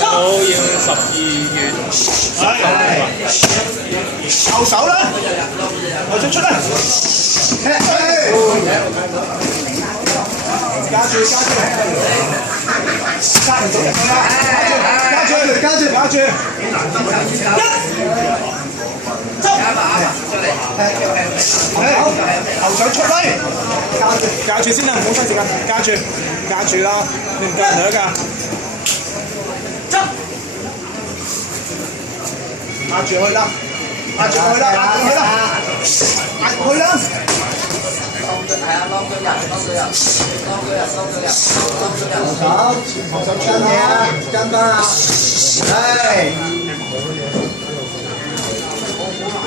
都要12月。後手啦，後出啦，加住，揸唔到人啦，加住，後手出嚟，架住先啦，唔好嘥時間，架住啦，你唔夠人兩㗎，壓住佢啦，壓住佢啦，後手跟嘢啊，跟翻啊，係，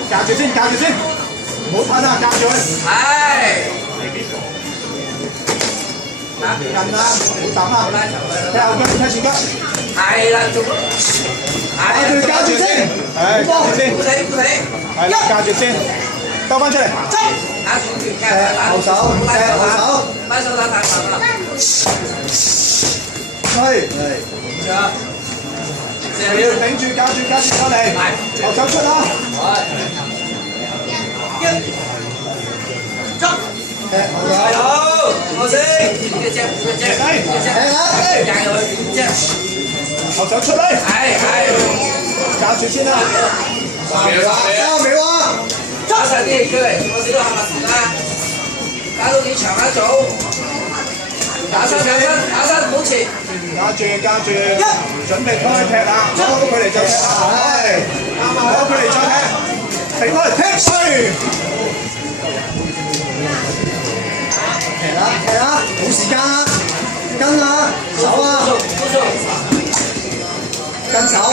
架住先，唔好攤啦，架住佢，係，近啦，唔好等啦，睇後腳，睇前腳，係啦，架住先，係，架住先，係啦，架住先，兜翻出嚟，後手，拉手打大頭啦，係，你要頂住，架住過嚟，後手出啦，後手出嚟，架住先啦，3秒啊！打晒啲氣出嚟，我哋都下密啦，打到幾長一組，打身，唔好遲，加住，準備開劈啦，攞佢嚟就劈啦，係，攞佢嚟再劈，停開踢碎，劈啦，冇時間啦，跟啊，手啊，跟手，好。